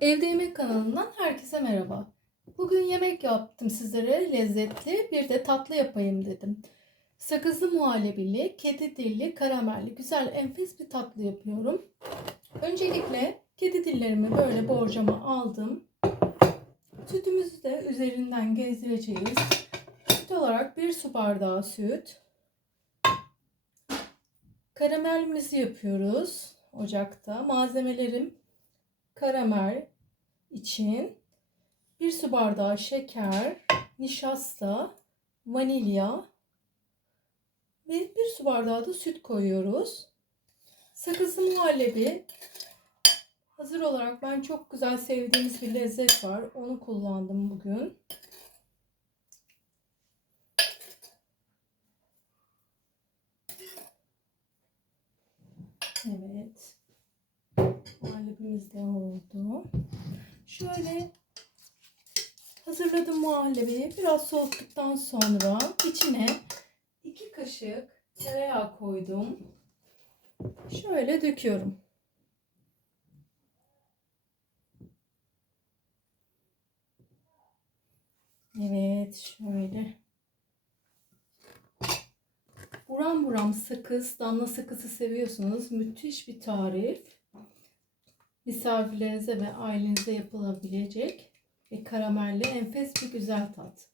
Evde Yemek kanalından herkese merhaba. Bugün yemek yaptım sizlere lezzetli bir de tatlı yapayım dedim. Sakızlı muhallebili, kedi dilli, karamelli güzel enfes bir tatlı yapıyorum. Öncelikle kedi dillerimi böyle borcama aldım. Sütümüzü de üzerinden gezdireceğiz. Süt olarak bir su bardağı süt. Karamelimizi yapıyoruz ocakta. Malzemelerim karamel için bir su bardağı şeker, nişasta, vanilya ve bir su bardağı da süt koyuyoruz. Sakızlı muhallebi hazır olarak ben çok güzel sevdiğimiz bir lezzet var. Onu kullandım bugün. Evet. Muhallebimiz oldu. Şöyle hazırladım muhallebiyi. Biraz soğuttuktan sonra içine iki kaşık tereyağı koydum. Şöyle döküyorum. Evet şöyle. Buram buram sakız, damla sakızı seviyorsanız müthiş bir tarif. Misafirlerinize ve ailenize yapılabilecek ve karamelli enfes bir güzel tat.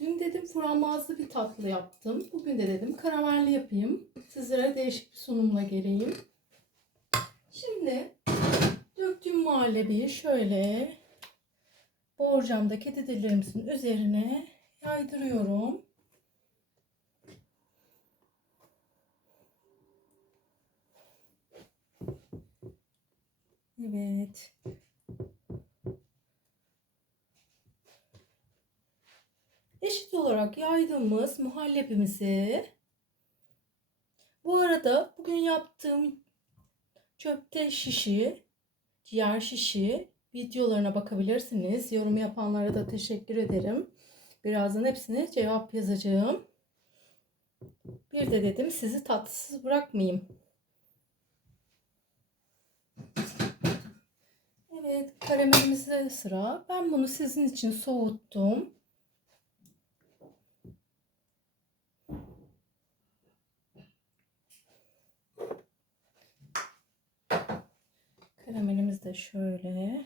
Dün dedim frambuazlı bir tatlı yaptım. Bugün de dedim karamelli yapayım. Sizlere değişik bir sunumla geleyim. Şimdi döktüğüm muhallebiyi şöyle borcamda kedi dillerimizin üzerine yaydırıyorum. Evet. Eşit olarak yaydığımız muhallebimizi bu arada bugün yaptığım çöpte şişi, ciğer şişi videolarına bakabilirsiniz. Yorum yapanlara da teşekkür ederim. Birazdan hepsine cevap yazacağım. Bir de dedim sizi tatsız bırakmayayım. Evet, karamelimizde sıra. Ben bunu sizin için soğuttum. Karamelimiz de şöyle.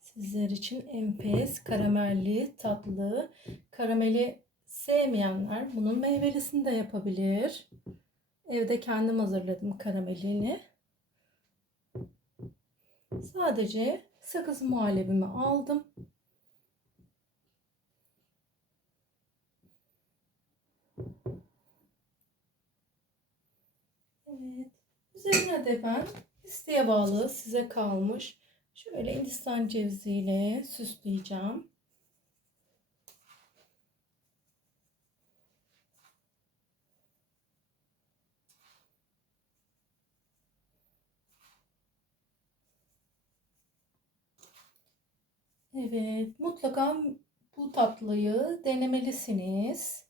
Sizler için enfes, karamelli, tatlı, karameli sevmeyenler bunun meyvelisini de yapabilir. Evde kendim hazırladım karamelini. Sadece sakız muhallebimi aldım. Evet. Üzerine de ben isteğe bağlı size kalmış. Şöyle Hindistan ceviziyle süsleyeceğim. Evet, mutlaka bu tatlıyı denemelisiniz.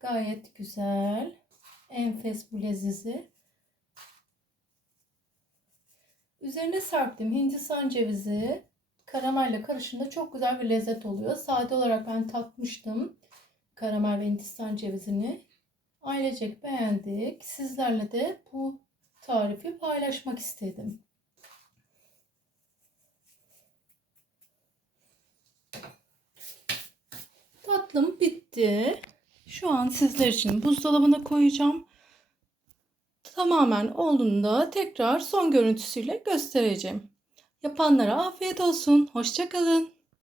Gayet güzel. Enfes bu lezizi. Üzerine serptim Hindistan cevizi karamelle karışımda çok güzel bir lezzet oluyor. Sade olarak ben tatmıştım karamel ve Hindistan cevizini. Ailecek beğendik. Sizlerle de bu tarifi paylaşmak istedim. Tatlım bitti. Şu an sizler için buzdolabına koyacağım. Tamamen olduğunda tekrar son görüntüsüyle göstereceğim. Yapanlara afiyet olsun. Hoşçakalın.